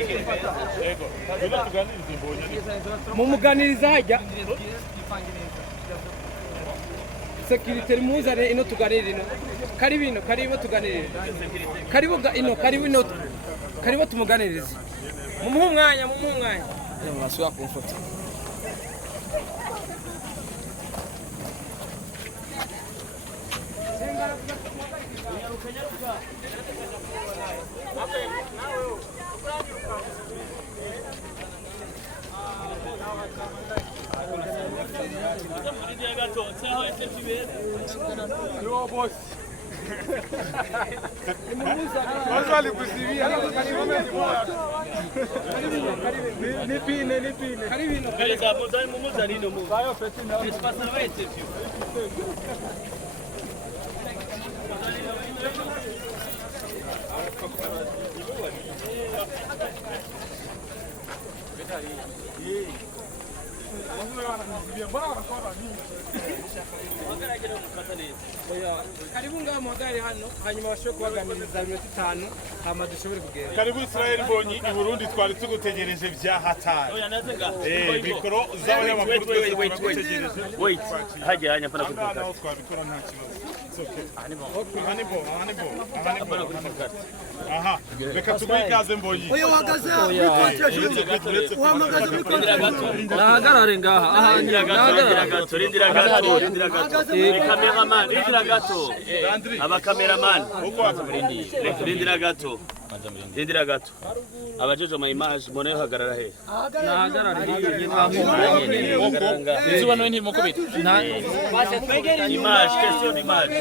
Yego. Tuganiriza imbonye. Mumuganiriza hajya. Security muzare ino tuganirire ino. Karibu tuganirire. Karibu tumuganirize. Mumuhe umwanya. Mwasubira kumfata. Karibu ngaho muhagare hano hanyuma bashobora kubaganiriza iminota 5 hama dushobore kugenda. Karibu Israel Mbonyi i Burundi twari tugutegereje vya hatari. Mikoro z'abanyamakuru Wait. Hajya hanya pana kuvuga. Twabikora nta kibazo. Hanibo. Aha. Reka tugwe ikaze Mbonyi. Oyo wagaze uhamagaze mikoro. Nahagarare ngaha ahanya. Rindira gato. Cameraman, rindira gato. Aba cameraman. Rindira gato. Abajeje ama image mbone hagarara he. Nahagarare Izuba no ntimo kubita. Image, question d'image.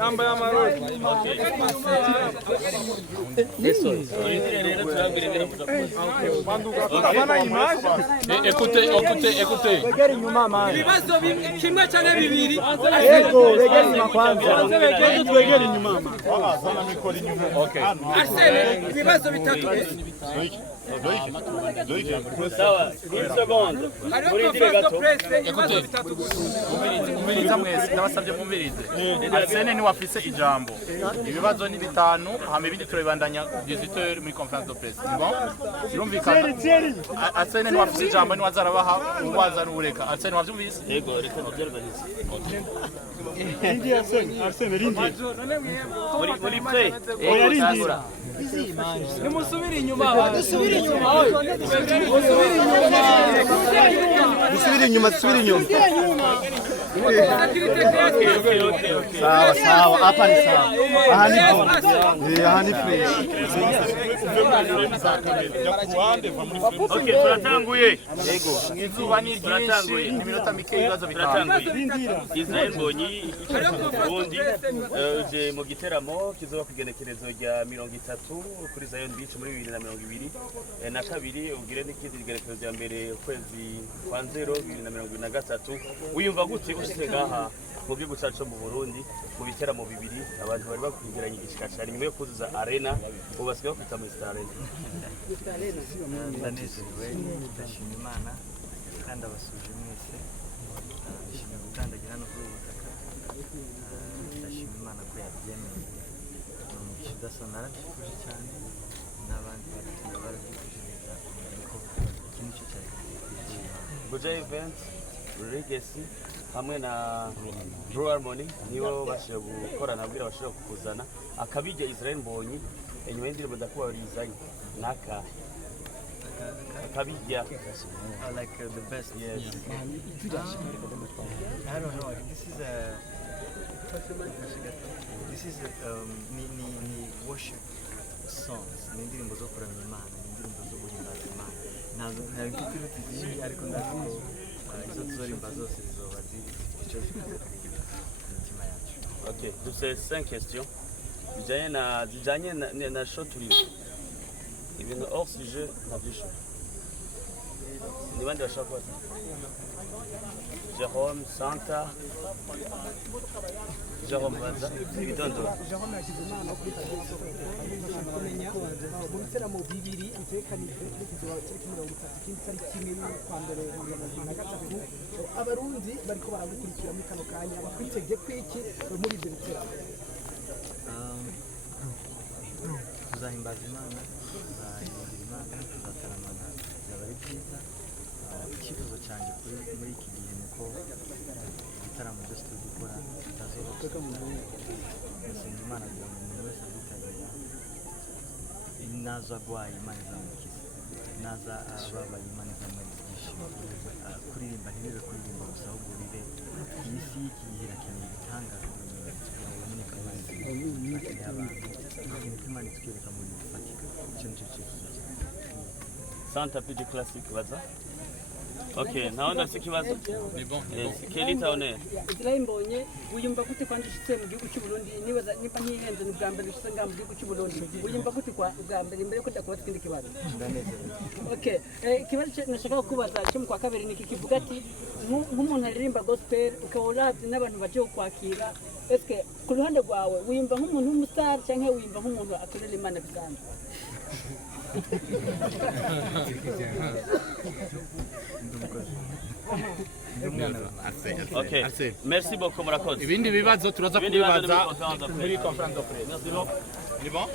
Amba y'amarori. Okay. Écoutez. Ibibazo kimwe cyane bibiri. Begera inyuma kwanza. Begera inyuma. Zana mikoro inyuma. Okay. Arsene ibibazo bitatu. Sawa, 1 seconde. Umviriza mwese ndabasabye mumvirize. Arsene ni wafise ijambo. Ibibazo ni bitanu hame bindi turabandanya 18h muri conference de presse. Bon? Birumvikana. Arsene ni wafise ijambo ni wazarabaha uwaza n'ureka. Arsene wavyumvise? Yego, reka nabyerbanize. Rindi Arsene rindi. Muri play. Nimusubire inyuma. Dusubire inyuma. Sawa. Hapa ni sawa. Aha ni free. Okay, turatanguye. Yego. Izuba ni ryinshi n'iminota mike ibibazo bitanu. Israel Mbonyi Burundi je mu giteramo kizoba kugenekerezo rya 30 kuri Zion Beach muri 2020 na kabiri ugire n'ikindi kigenekerezo ya mbere kwezi kwa 0 2023 uyumva gute ushitse ngaha mu gihugu cyacu mu Burundi mu biteramo bibiri abantu bari bakwingeranye igishika cyane nyuma yo kuzuza arena ubasigaye kwita mu Star Arena. Ndanezerewe ndashima Imana kandi abasuje mwese ndashima gutandagira no kuri ubutaka ndashima Imana ko yabyemeye umugisha udasona narabifuje cyane n'abandi barabifuje ko ikintu cyo cyari Buja Event Legacy hamwe na Blue Harmony nibo bashije gukorana bwira bashije kukuzana akabijya Israel Mbonyi enyuma y'indirimbo ndakubarizanye naka akabijya like the best. Yes. I don't know, this is ni worship songs, ni indirimbo zo kuramya Imana, ni indirimbo zo guhimbaza Imana. Ntabwo mfite uruti ariko ndazi ko izo tuzorimba zose zizoba zicyo imitima yacu. Okay, dufite 5 questions bijanye na show turimo ibintu hors sujet ntabisho ni bandi bashaka kubaza Jerome Santa Jerome Banza ibidondo Jerome Hakizimana kuri kumenya mu biteramo bibiri bitekanijwe kuri kiziba cy'iki 30 kindi cyari kimwe kwa mbere na gatatu abarundi bariko baragukurikira muri kano kanya bakwitege kwiki muri ibyo biteramo tuzahimbaza Imana naza agwaye Imana izamukiza, naza ababaye Imana izamukiza ibyishimo. Kuririmba ntibibe kuririmba gusa, ahubwo bibe iyi si y'igihe irakeneye ibitangaza n'ibimenyetso kugira ngo bamenye ko Imana ikeneye abantu, ikintu ko Imana itwereka mu bintu bifatika. Icyo nicyo cyifuzo cyanjye. Santa Pidi Classic baza. Okay, naona si kibazo. Ni bon. Kelly Taone. Israel Mbonye uyumva gute kwanje shitse mu gihugu cy'u Burundi, nibaza niba ntihenze ni bwa mbere shitse nga mu gihugu cy'u Burundi, uyumva gute kwa bwa mbere mbere ko ndakubaza ikindi kibazo. Okay, ikibazo nashaka kubaza cyo mu kwa kabiri niki kivuga ati nk'umuntu aririmba gospel ukabona n'abantu baje kwakira, eske ku ruhande rwawe uyumva nk'umuntu w'umustar cyangwa uyumva nk'umuntu akorera Imana bisanzwe? Okay, merci beaucoup murakoze. Ibindi bibazo turaza kubibaza muri conference de presse. Ni bon?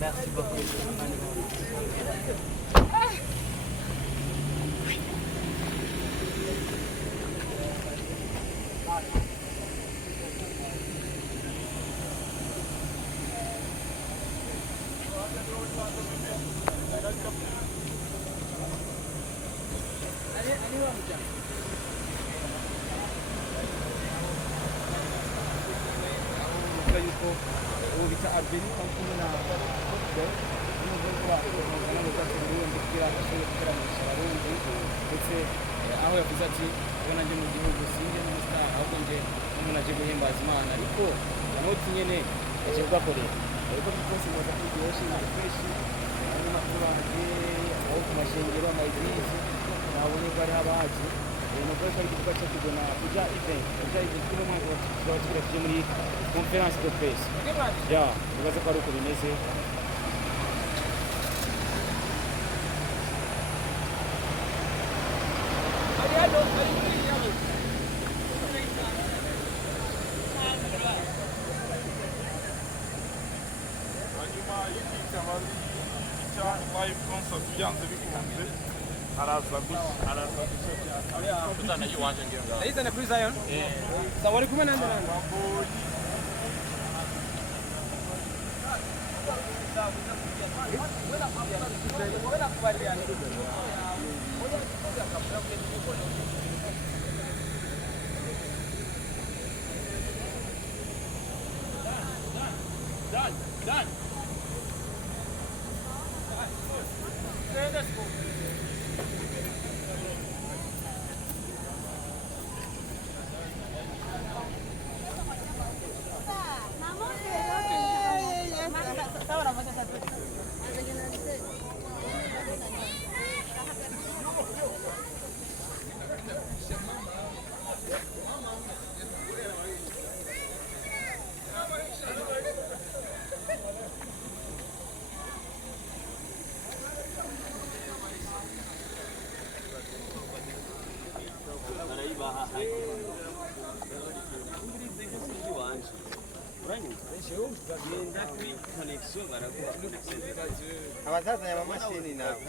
Merci beaucoup. aho yavuze ati ubona nje mu gihugu sinjye n'umustar ahubwo nje umuntu aje guhimbaza Imana, ariko nanoti nyene aje kugakorera ariko twese muza kwigirosha na fresh ari makuru baje aho ku mashengero amayibizi nabonye ko ari abaje nuko ari kuvuga cyo kugona kuja event kuri mu ngo twakira kije muri conference de presse ya bibaza ko ari uko bimeze. live concert byanze bikunze araza Kuzana yiwanje ngiyo ngaho. Ayizana kuri Zion? Sawa ari kumwe nande nande? Done. Abazazanye amamashini nawe.